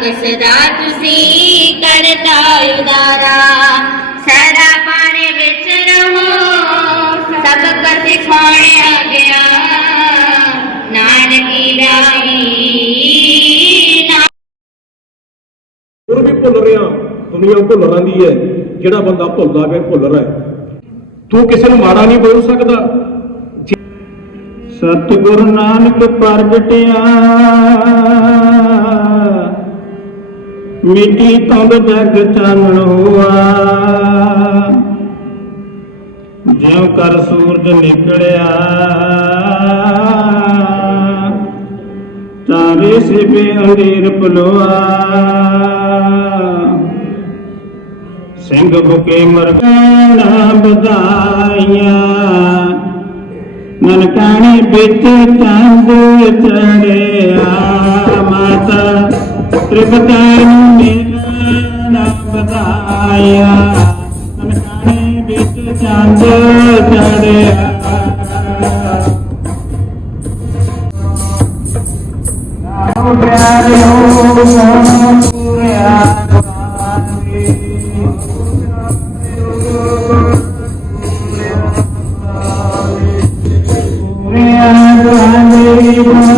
ਕਿਸ ਦਾ ਤੁਸੀਂ ਕਰਤਾ ਉਦਾਰਾ? ਸਦਾ ਪਾਣੇ ਵਿੱਚ ਰਹੋ ਸਭ ਕਰ ਸਿਖਾਣਿਆ ਗਿਆ। ਨਾਨਕੀ ਰਾਈ ਗੁਰੂ ਵੀ ਭੁੱਲ ਰਿਹਾ ਦੁਨੀਆ ਭੁੱਲ ਰਹਿੰਦੀ ਹੈ ਜਿਹੜਾ ਬੰਦਾ ਭੁੱਲਦਾ ਵੇ ਭੁੱਲ ਰਿਹਾ ਤੂੰ ਕਿਸੇ ਨੂੰ ਮਾੜਾ ਨਹੀਂ ਬੋਲ ਸਕਦਾ। ਸਤਿਗੁਰ ਨਾਨਕ ਪ੍ਰਗਟਿਆ ਮਿੱਟੀ ਤੰਦ ਜਗ ਚਾਨਣ ਹੋਆ ਜਿਉ ਕਰ ਸੂਰਜ ਨਿਕਲਿਆ। ਚਾਰੇ ਸਿਬੇ ਅੰਧੇਰ ਪਲੋਆ। ਸਿੰਘ ਭੁਕੇ ਮਰ ਨਾ ਬਧਾਈਆਂ। ਨਨਕਾਣੇ ਵਿੱਚ ਚੰਦ ਚੜਿਆ ਮਾਤਾ ਪੁੱਤਰ ਪਤਾਨੀ ਮੇਰਾ ਨਾਮ ਬਤਾਇਆ ਨਨਕਾਣੇ ਵਿੱਚ ਚੰਦ ਚੜਿਆ ਨਾਮ ਪਿਆਰਿਓ ਨਾਮ ਪੂਰਿਆ Thank you.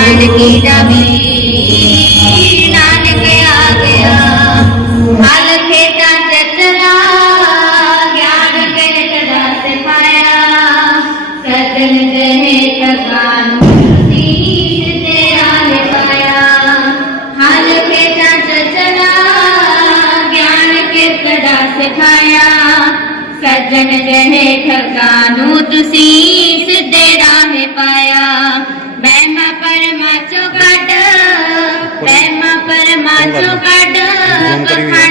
करी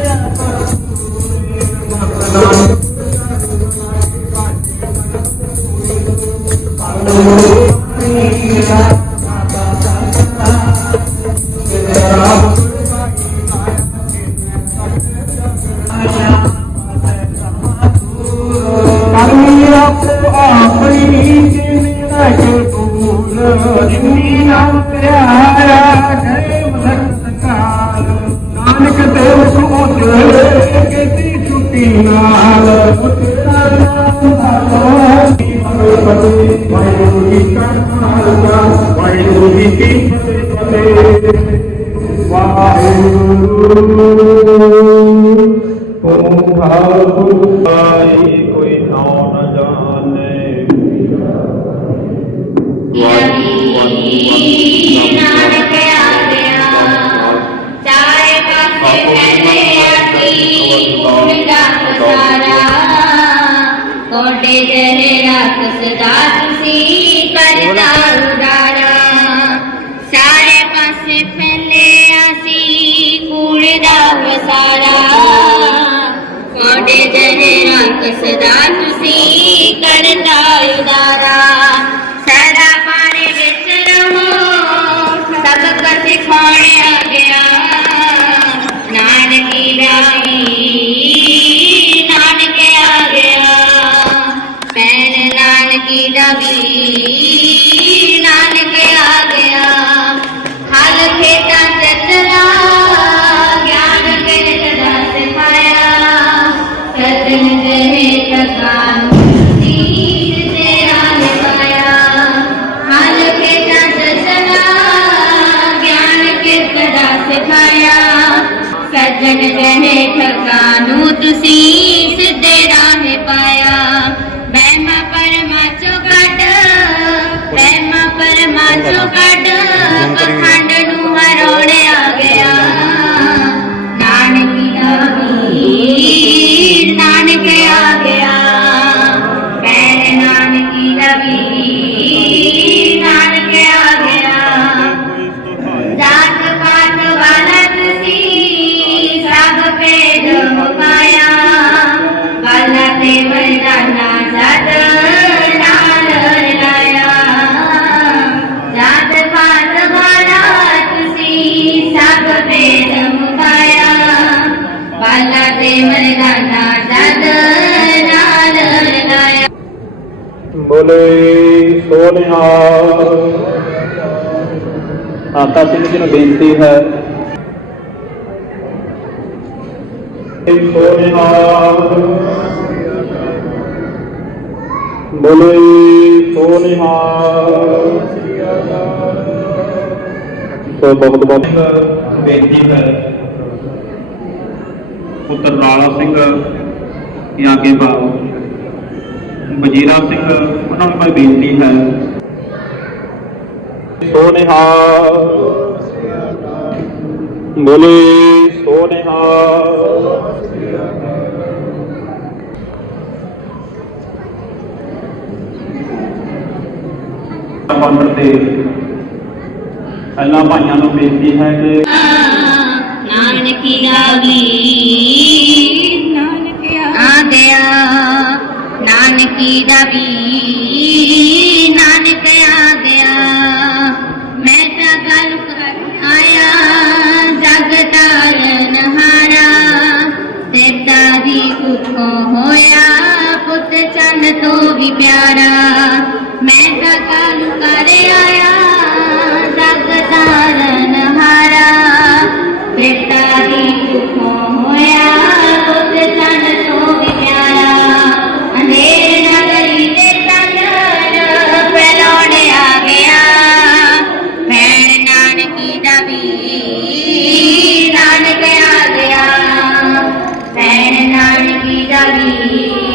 ਕਿਸ ਦਾ ਤੁਸੀਂ ਕਰਨਾ ਸਜਣ ਰਹੇ ਠਗਾਨੂੰ ਤੁਸੀਂ ਸਿੱਧੇ ਰਾਹ ਪਾਇਆ ਬੋਲੇ ਸੋਨਿਹਾਰ ਆਤਾ ਸਿੰਘ ਜੀ ਨੂੰ ਬੇਨਤੀ ਹੈ ਸੋਨਿਹਾਰ ਬੋਲੇ ਸੋਨਿਹਾਰ ਸੋ ਬਹੁਤ ਬਹੁਤ ਬੇਨਤੀ ਹੈ ਪੁੱਤਰ ਰਾਲਾ ਸਿੰਘ ਜਾਂ ਅੱਗੇ ਬਾਬ ਵਜੀਰਾ ਸਿੰਘ ਉਹਨਾਂ ਨੂੰ ਕੋਈ ਬੇਨਤੀ ਹੈ? ਸੋਨਿਹਾਰ ਬੋਲੇ ਸੋਨਿਹਾਰ ਕਾਊਂਟਰ ਤੇ ਪਹਿਲਾਂ ਭਾਈਆਂ ਨੂੰ ਬੇਨਤੀ ਹੈ ਕਿ ਨਾਨਕੀ ਵੀਰ Daddy.